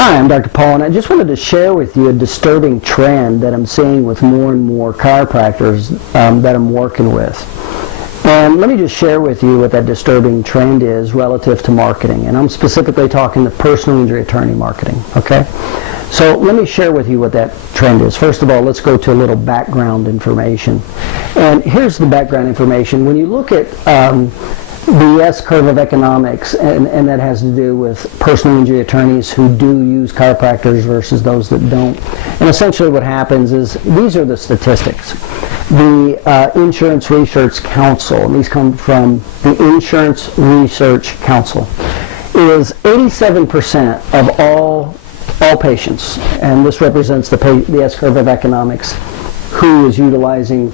Hi, I'm Dr. Paul, and I just wanted to share with you a disturbing trend that I'm seeing with more and more chiropractors that I'm working with. And let me just share with you what that disturbing trend is relative to marketing. And I'm specifically talking to personal injury attorney marketing, okay? So let me share with you what that trend is. First of all, let's go to a little background information. And here's the background information. When you look at the S-curve of economics, and that has to do with personal injury attorneys who do use chiropractors versus those that don't. And essentially what happens is, these are the statistics. The Insurance Research Council, and these come from the Insurance Research Council, is 87% of all patients, and this represents the S-curve of economics, who is utilizing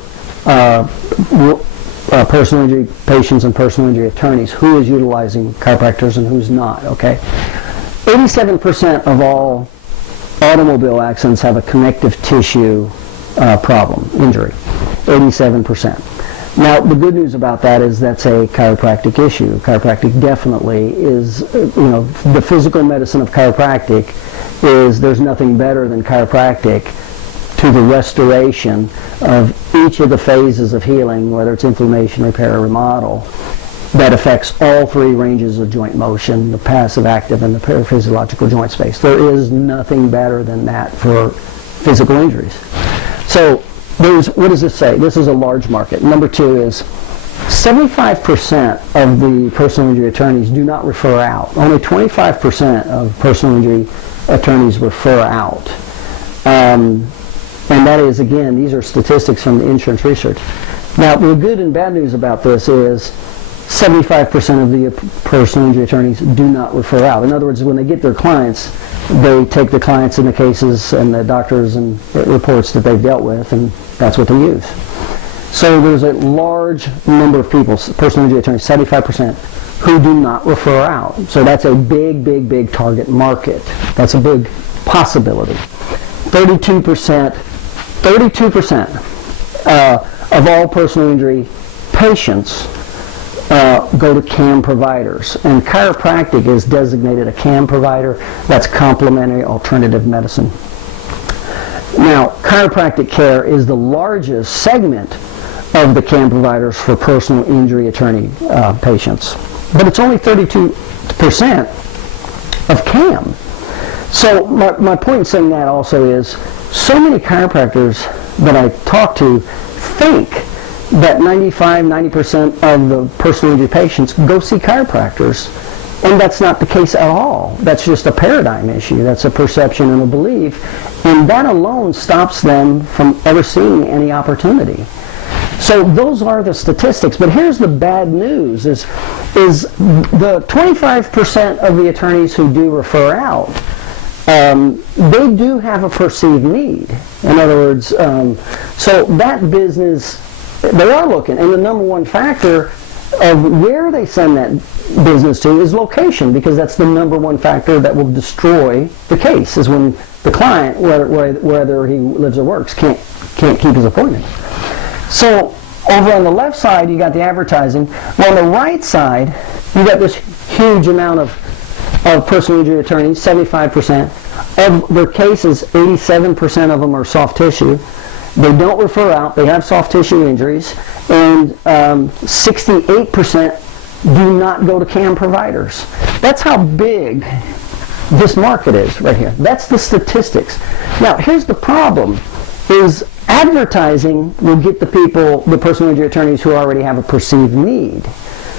personal injury patients and personal injury attorneys, who is utilizing chiropractors and who's not, okay? 87% of all automobile accidents have a connective tissue problem, injury, 87%. Now, the good news about that is that's a chiropractic issue. Chiropractic definitely is, the physical medicine of chiropractic is, there's nothing better than chiropractic to the restoration of each of the phases of healing, whether it's inflammation, repair, or remodel, that affects all three ranges of joint motion, the passive, active, and the paraphysiological joint space. There is nothing better than that for physical injuries. So, what does this say? This is a large market. Number two is 75% of the personal injury attorneys do not refer out. Only 25% of personal injury attorneys refer out. And that is, again, these are statistics from the insurance research. Now, the good and bad news about this is 75% of the personal injury attorneys do not refer out. In other words, when they get their clients, they take the clients and the cases and the doctors and reports that they've dealt with, and that's what they use. So there's a large number of people, personal injury attorneys, 75%, who do not refer out. So that's a big target market. That's a big possibility. 32% of all personal injury patients go to CAM providers, and chiropractic is designated a CAM provider. That's complementary alternative medicine. Now, chiropractic care is the largest segment of the CAM providers for personal injury attorney patients, but it's only 32% of CAM. So my point in saying that also is, so many chiropractors that I talk to think that 90% of the personal injury patients go see chiropractors, and that's not the case at all. That's just a paradigm issue. That's a perception and a belief, and that alone stops them from ever seeing any opportunity. So those are the statistics, but here's the bad news, is the 25% of the attorneys who do refer out, they do have a perceived need. In other words, so that business, they are looking, and the number one factor of where they send that business to is location, because that's the number one factor that will destroy the case, is when the client, whether he lives or works, can't keep his appointment. So over on the left side, you got the advertising. Well, on the right side, you got this huge amount of personal injury attorneys, 75%. Of their cases, 87% of them are soft tissue. They don't refer out. They have soft tissue injuries. And 68% do not go to CAM providers. That's how big this market is right here. That's the statistics. Now, here's the problem, is advertising will get the people, the personal injury attorneys who already have a perceived need.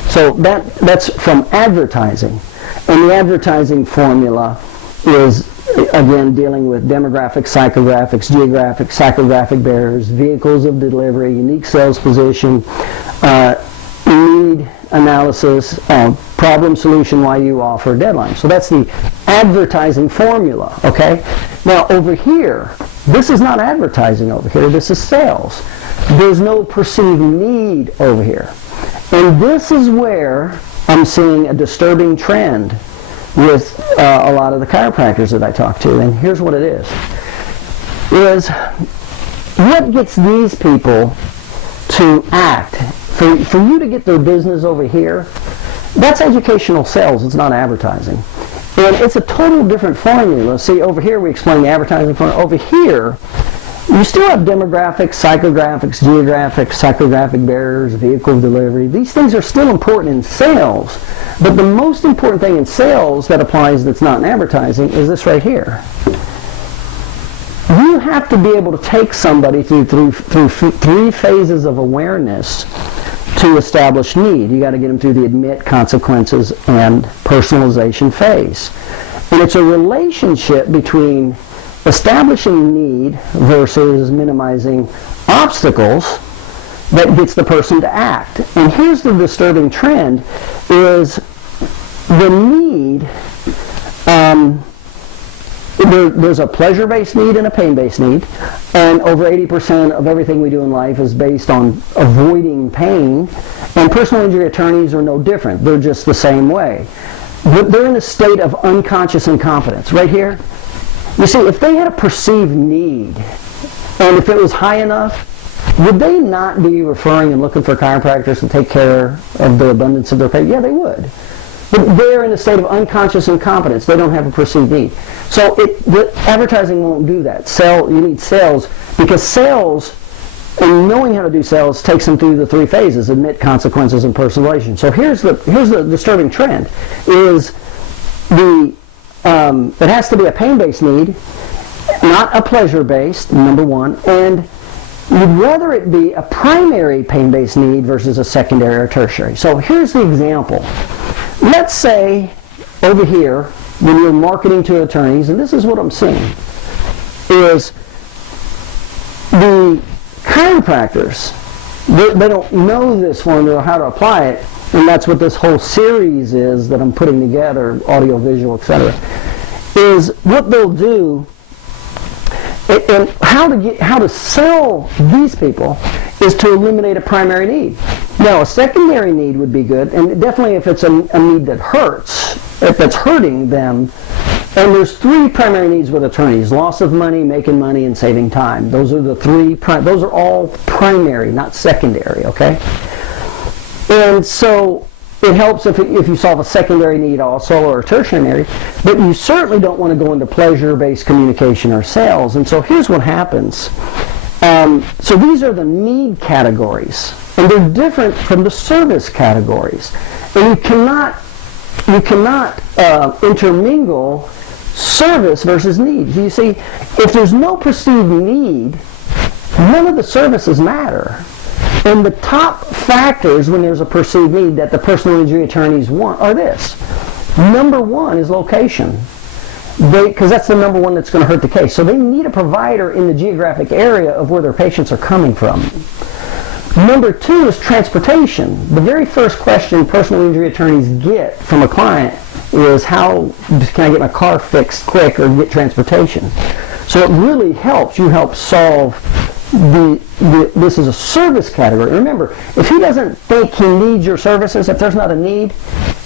So that's from advertising. And the advertising formula is, again, dealing with demographics, psychographics, geographic, psychographic barriers, vehicles of delivery, unique sales position, need analysis, problem solution, why you offer, deadline. So that's the advertising formula, okay? Now over here, this is not advertising over here, this is sales. There's no perceived need over here. And this is where I'm seeing a disturbing trend with a lot of the chiropractors that I talk to, and here's what it is what gets these people to act, for you to get their business over here, that's educational sales, it's not advertising. And it's a total different formula. See, over here we explain the advertising formula. Over here, you still have demographics, psychographics, geographic, psychographic barriers, vehicle delivery. These things are still important in sales. But the most important thing in sales that applies that's not in advertising is this right here. You have to be able to take somebody through three phases of awareness to establish need. You got to get them through the admit, consequences, and personalization phase. And it's a relationship between establishing need versus minimizing obstacles that gets the person to act. And here's the disturbing trend is the need, there's a pleasure-based need and a pain-based need, and over 80% of everything we do in life is based on avoiding pain, and personal injury attorneys are no different. They're just the same way. But they're in a state of unconscious incompetence. Right here, you see, if they had a perceived need, and if it was high enough, would they not be referring and looking for chiropractors to take care of the abundance of their pain? Yeah, they would. But they're in a state of unconscious incompetence. They don't have a perceived need. So the advertising won't do that. You need sales, because sales and knowing how to do sales takes them through the three phases: admit, consequences, and personalization. So here's the disturbing trend: is it has to be a pain-based need, not a pleasure-based. Number one, and you'd rather it be a primary pain-based need versus a secondary or tertiary. So here's the example. Let's say over here, when you're marketing to attorneys, and this is what I'm seeing, is the chiropractors, they don't know this formula or how to apply it, and that's what this whole series is that I'm putting together, audio, visual, etc., is what they'll do, and how to sell these people is to eliminate a primary need. Now, a secondary need would be good, and definitely if it's a need that hurts, if that's hurting them. And there's three primary needs with attorneys: loss of money, making money, and saving time. Those are the three. Those are all primary, not secondary. Okay. And so it helps if you solve a secondary need also, or a tertiary, but you certainly don't want to go into pleasure-based communication or sales. And so here's what happens. So these are the need categories, and they're different from the service categories. And you cannot intermingle service versus need. You see, if there's no perceived need, none of the services matter. And the top factors when there's a perceived need that the personal injury attorneys want are this. Number one is location, because that's the number one that's going to hurt the case. So they need a provider in the geographic area of where their patients are coming from. Number two is transportation. The very first question personal injury attorneys get from a client is, how can I get my car fixed quick or get transportation? So it really helps. You help solve this is a service category. Remember, if he doesn't think he needs your services, if there's not a need,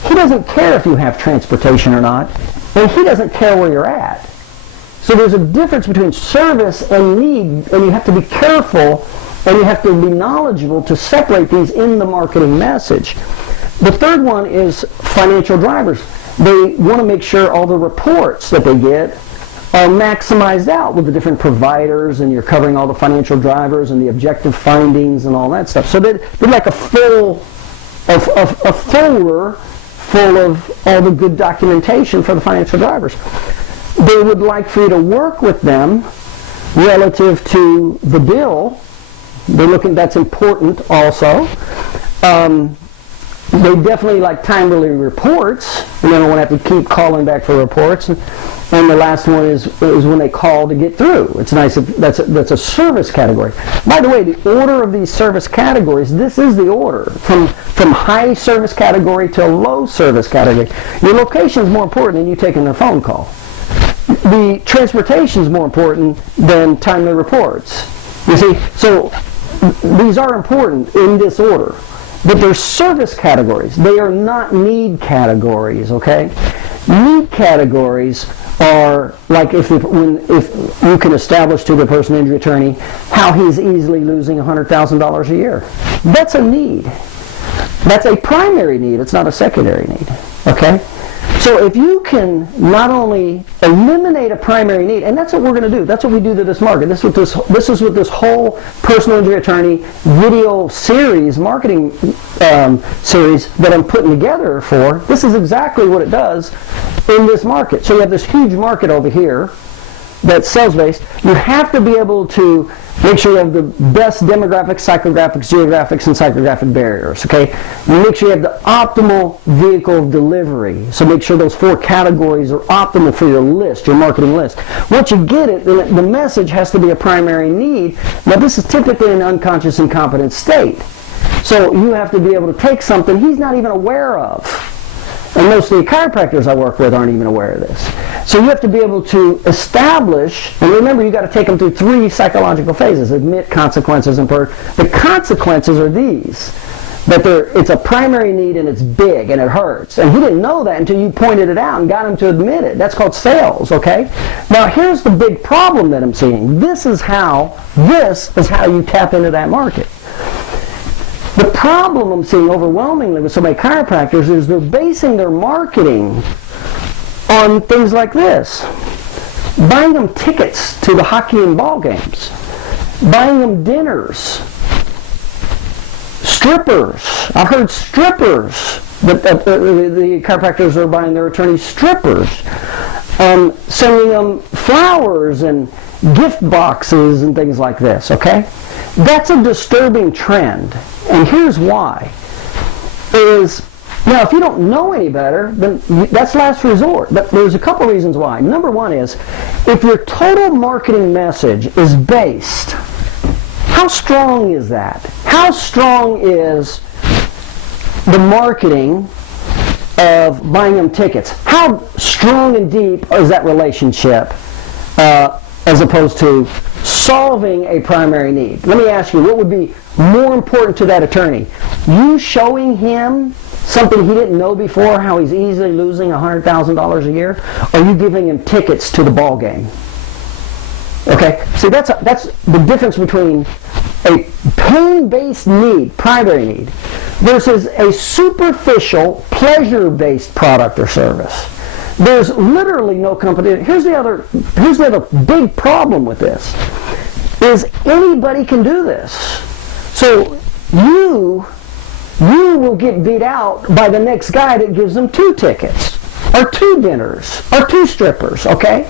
he doesn't care if you have transportation or not, and he doesn't care where you're at. So there's a difference between service and need, and you have to be careful and you have to be knowledgeable to separate these in the marketing message. The third one is financial drivers. They want to make sure all the reports that they get are maximized out with the different providers, and you're covering all the financial drivers and the objective findings and all that stuff. So they're like a folder full of all the good documentation for the financial drivers. They would like for you to work with them relative to the bill. They're looking, that's important also. They definitely like timely reports, and they don't want to have to keep calling back for reports. And the last one is when they call to get through. It's nice. That's a service category. By the way, the order of these service categories, this is the order from high service category to low service category. Your location is more important than you taking their phone call. The transportation is more important than timely reports. You see, so these are important in this order. But they're service categories. They are not need categories, okay? Need categories are like if you can establish to the personal injury attorney how he's easily losing $100,000 a year. That's a need. That's a primary need. It's not a secondary need, okay? So So if you can not only eliminate a primary need, and that's what we're going to do. That's what we do to this market. This is what this whole personal injury attorney video series, marketing series that I'm putting together for. This is exactly what it does in this market. So you have this huge market over here that's sales-based. You have to be able to make sure you have the best demographics, psychographics, geographics, and psychographic barriers, okay? You make sure you have the optimal vehicle of delivery. So make sure those 4 categories are optimal for your list, your marketing list. Once you get it, the message has to be a primary need. Now this is typically an unconscious incompetent state. So you have to be able to take something he's not even aware of. And most of the chiropractors I work with aren't even aware of this. So you have to be able to establish, and remember you've got to take them through 3 psychological phases: admit, consequences, and purge. The consequences are these, that it's a primary need and it's big and it hurts. And he didn't know that until you pointed it out and got him to admit it. That's called sales, okay? Now here's the big problem that I'm seeing. This is how you tap into that market. The problem I'm seeing overwhelmingly with so many chiropractors is they're basing their marketing on things like this. Buying them tickets to the hockey and ball games. Buying them dinners. Strippers. I've heard strippers. The chiropractors are buying their attorneys strippers. Sending them flowers and gift boxes and things like this, okay? That's a disturbing trend. And here's why. Now, if you don't know any better, then that's last resort. But there's a couple reasons why. Number one is, if your total marketing message is based, how strong is that? How strong is the marketing of buying them tickets? How strong and deep is that relationship as opposed to solving a primary need? Let me ask you, what would be more important to that attorney? You showing him something he didn't know before, how he's easily losing $100,000 a year, or you giving him tickets to the ball game? Okay, see, that's the difference between a pain-based need, primary need, versus a superficial, pleasure-based product or service. There's literally no competition. Here's the other big problem with this, is anybody can do this. So you will get beat out by the next guy that gives them 2 tickets, or 2 dinners, or 2 strippers, okay?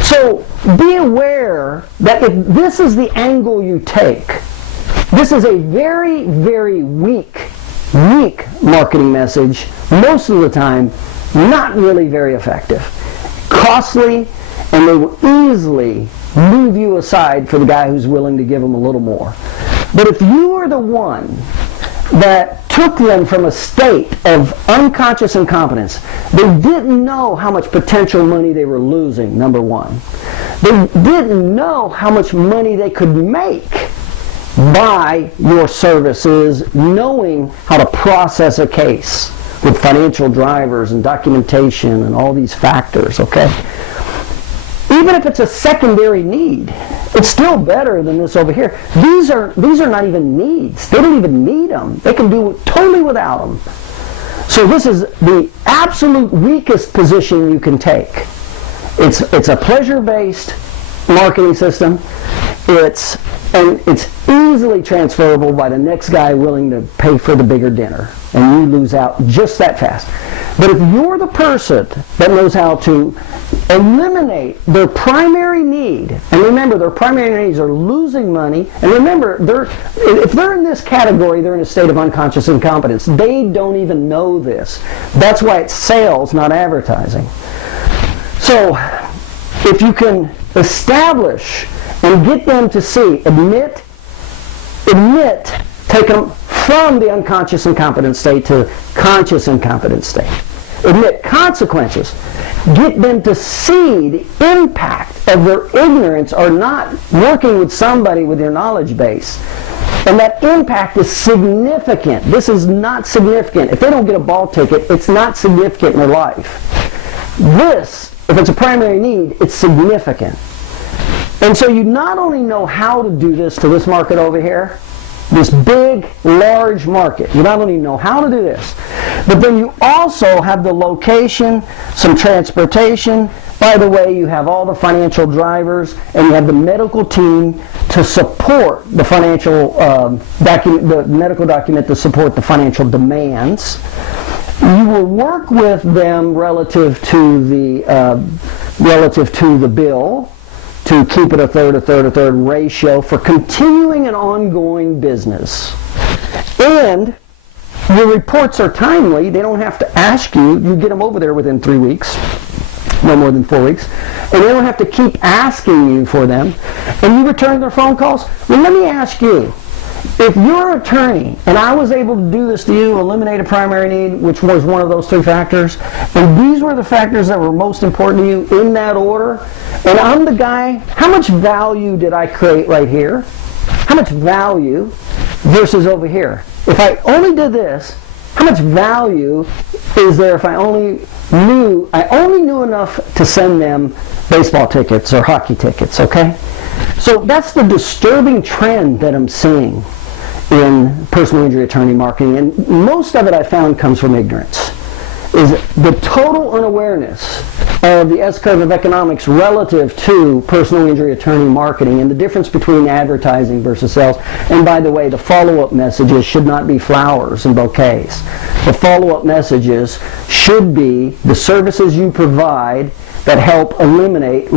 So be aware that if this is the angle you take, this is a very, very weak marketing message, most of the time not really very effective, costly, and they will easily move you aside for the guy who's willing to give them a little more. But if you are the one that took them from a state of unconscious incompetence, they didn't know how much potential money they were losing, number one. They didn't know how much money they could make by your services, knowing how to process a case with financial drivers and documentation and all these factors, okay? Even if it's a secondary need, it's still better than this over here. These are not even needs. They don't even need them. They can do totally without them. So this is the absolute weakest position you can take. It's a pleasure-based marketing system. It's easily transferable by the next guy willing to pay for the bigger dinner, and you lose out just that fast. But if you're the person that knows how to eliminate their primary need, and remember their primary needs are losing money, and remember if they're in this category, they're in a state of unconscious incompetence. They don't even know this. That's why it's sales, not advertising. So if you can establish and get them to see, admit, take them from the unconscious incompetent state to conscious incompetent state. Admit consequences. Get them to see the impact of their ignorance or not working with somebody with your knowledge base. And that impact is significant. This is not significant. If they don't get a ball ticket, it's not significant in their life. This, if it's a primary need, it's significant. And so you not only know how to do this to this market over here, this big, large market. You not only know how to do this, but then you also have the location, some transportation. By the way, you have all the financial drivers, and you have the medical team to support the financial the medical document to support the financial demands. You will work with them relative to the bill, to keep it a third ratio for continuing and ongoing business. And your reports are timely. They don't have to ask you. You get them over there within 3 weeks, no more than 4 weeks. And they don't have to keep asking you for them. And you return their phone calls. Well, let me ask you, if you're an attorney and I was able to do this to you, eliminate a primary need, which was one of those 3 factors, and these were the factors that were most important to you in that order, and I'm the guy, how much value did I create right here? How much value versus over here? If I only did this, how much value is there if I only knew enough to send them baseball tickets or hockey tickets, okay? So that's the disturbing trend that I'm seeing in personal injury attorney marketing, and most of it I found comes from ignorance, is the total unawareness of the S-curve of economics relative to personal injury attorney marketing and the difference between advertising versus sales. And by the way, the follow-up messages should not be flowers and bouquets. The follow-up messages should be the services you provide that help eliminate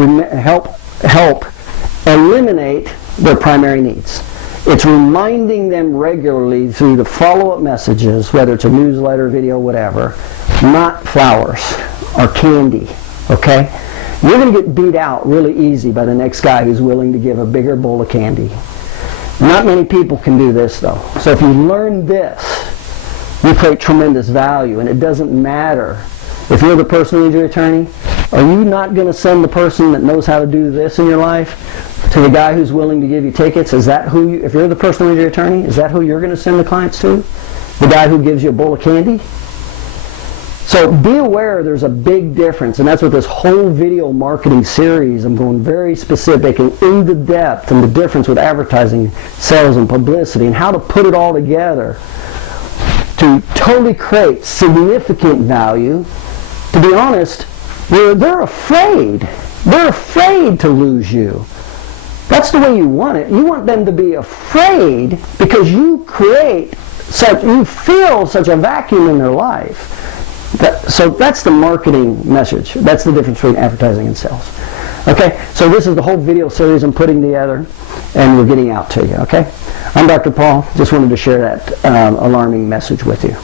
their primary needs. It's reminding them regularly through the follow-up messages, whether it's a newsletter, video, whatever, not flowers or candy, okay? You're going to get beat out really easy by the next guy who's willing to give a bigger bowl of candy. Not many people can do this, though. So if you learn this, you create tremendous value, and it doesn't matter. If you're the personal injury attorney, are you not going to send the person that knows how to do this in your life to the guy who's willing to give you tickets? Is that who you, if you're the personal injury attorney, is that who you're going to send the clients to? The guy who gives you a bowl of candy? So be aware there's a big difference, and that's what this whole video marketing series, I'm going very specific and into depth in the difference with advertising, sales, and publicity, and how to put it all together to totally create significant value. To be honest, they're afraid. They're afraid to lose you. That's the way you want it. You want them to be afraid because you feel such a vacuum in their life. So that's the marketing message. That's the difference between advertising and sales. Okay, so this is the whole video series I'm putting together, and we're getting out to you, okay? I'm Dr. Paul. Just wanted to share that alarming message with you.